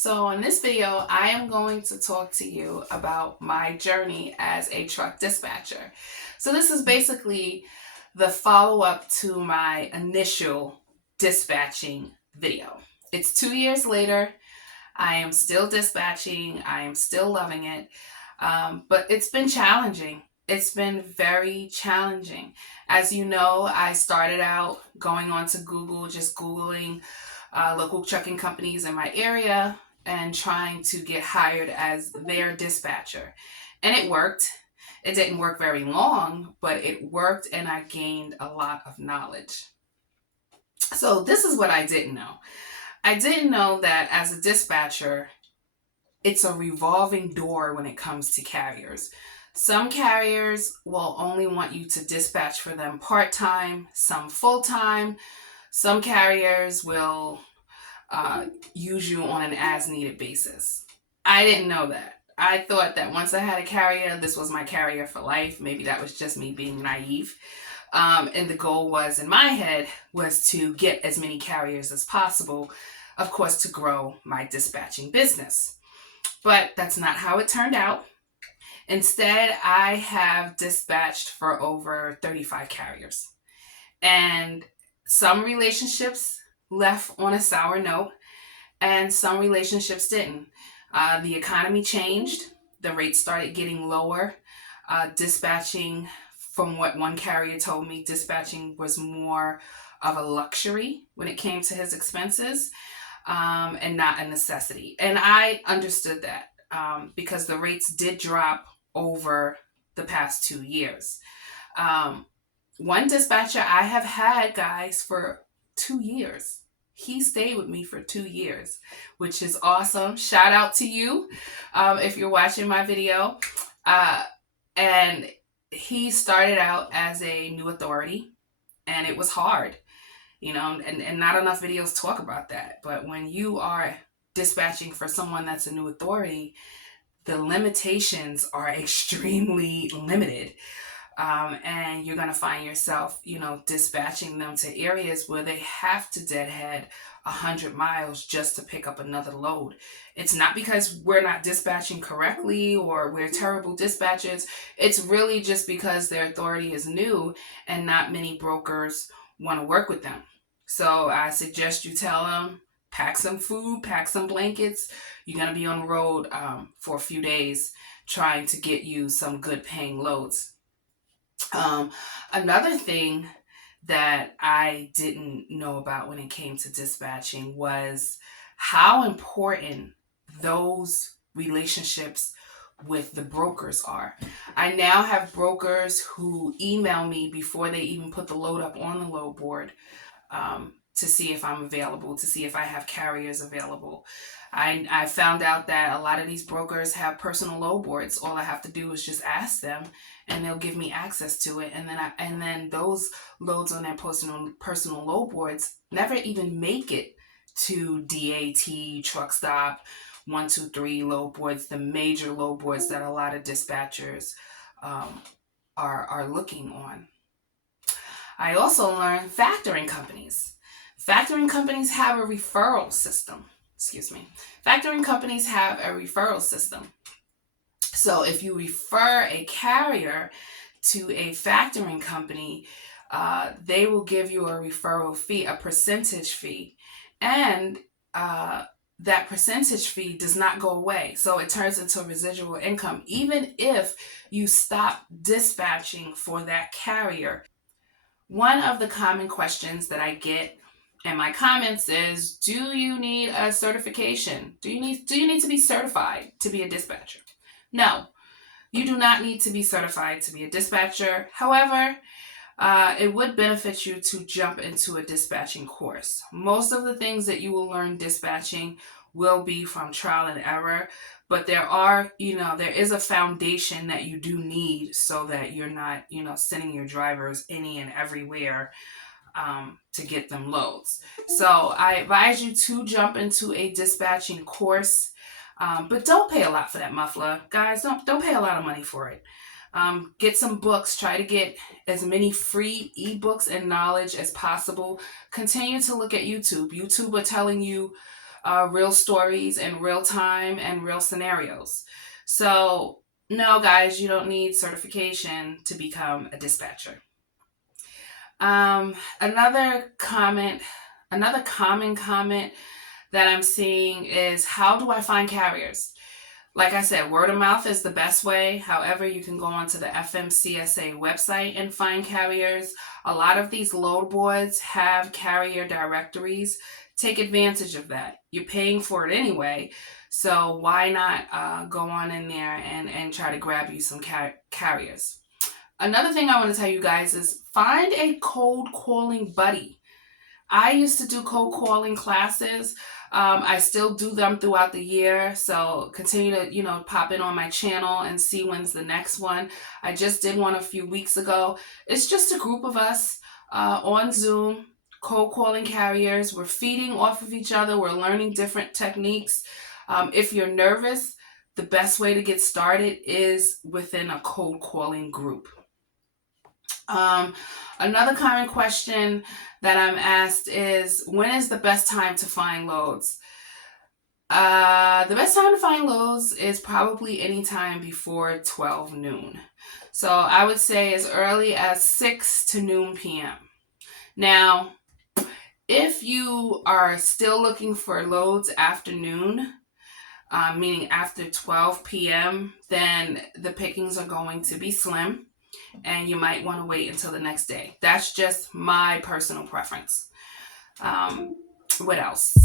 So in this video, I am going to talk to you about my journey as a truck dispatcher. So this is basically the follow-up to my initial dispatching video. It's 2 years later. I am still dispatching. I am still loving it. But it's been challenging. It's been very challenging. As you know, I started out going on to Google, just Googling local trucking companies in my area and trying to get hired as their dispatcher. And it worked. It didn't work very long, but it worked and I gained a lot of knowledge. So this is what I didn't know. I didn't know that as a dispatcher, it's a revolving door when it comes to carriers. Some carriers will only want you to dispatch for them part-time, some full-time. Some carriers will use you on an as-needed basis. I didn't know that. I thought that once I had a carrier, this was my carrier for life. Maybe that was just me being naive. And the goal was, in my head, was to get as many carriers as possible, of course, to grow my dispatching business. But that's not how it turned out. Instead, I have dispatched for over 35 carriers. And some relationships left on a sour note, and some relationships didn't. The economy changed. The rates started getting lower. Dispatching, from what one carrier told me, dispatching was more of a luxury when it came to his expenses, and not a necessity. And I understood that because the rates did drop over the past 2 years. One dispatcher I have had, guys, for 2 years. He stayed with me for 2 years, which is awesome. Shout out to you if you're watching my video. And he started out as a new authority, and it was hard, and not enough videos talk about that. But when you are dispatching for someone that's a new authority, the limitations are extremely limited. And you're going to find yourself, dispatching them to areas where they have to deadhead 100 miles just to pick up another load. It's not because we're not dispatching correctly or we're terrible dispatchers. It's really just because their authority is new and not many brokers want to work with them. So I suggest you tell them, pack some food, pack some blankets. You're going to be on the road for a few days trying to get you some good paying loads. Another thing that I didn't know about when it came to dispatching was how important those relationships with the brokers are. I now have brokers who email me before they even put the load up on the load board, to see if I'm available, to see if I have carriers available. I found out that a lot of these brokers have personal load boards. All I have to do is just ask them, and they'll give me access to it. And then those loads on their personal load boards never even make it to DAT, Truck Stop, 123 load boards, the major load boards that a lot of dispatchers are looking on. I also learned factoring companies. Factoring companies have a referral system. Factoring companies have a referral system. So if you refer a carrier to a factoring company, they will give you a referral fee, a percentage fee. And that percentage fee does not go away. So it turns into residual income, even if you stop dispatching for that carrier. One of the common questions that I get in my comments is, do you need a certification? Do you need to be certified to be a dispatcher? No, you do not need to be certified to be a dispatcher. However, it would benefit you to jump into a dispatching course. Most of the things that you will learn dispatching will be from trial and error, but there is a foundation that you do need so that you're not, sending your drivers any and everywhere to get them loads. So I advise you to jump into a dispatching course, but don't pay a lot for that muffler, guys. Don't pay a lot of money for it. Get some books. Try to get as many free ebooks and knowledge as possible. Continue to look at YouTube. YouTube are telling you real stories in real time and real scenarios. So, no, guys, you don't need certification to become a dispatcher. Another comment, another common comment that I'm seeing is, how do I find carriers? Like I said, word of mouth is the best way. However, you can go onto the FMCSA website and find carriers. A lot of these load boards have carrier directories. Take advantage of that. You're paying for it anyway, so why not go on in there and try to grab you some carriers. Another thing I want to tell you guys is, find a cold calling buddy. I used to do cold calling classes. I still do them throughout the year. So continue to, pop in on my channel and see when's the next one. I just did one a few weeks ago. It's just a group of us on Zoom, cold calling carriers. We're feeding off of each other. We're learning different techniques. If you're nervous, the best way to get started is within a cold calling group. Another common question that I'm asked is, when is the best time to find loads? The best time to find loads is probably any time before 12 noon. So I would say as early as 6 to noon p.m. Now, if you are still looking for loads after noon, meaning after 12 p.m., then the pickings are going to be slim, and you might want to wait until the next day. That's just my personal preference. What else?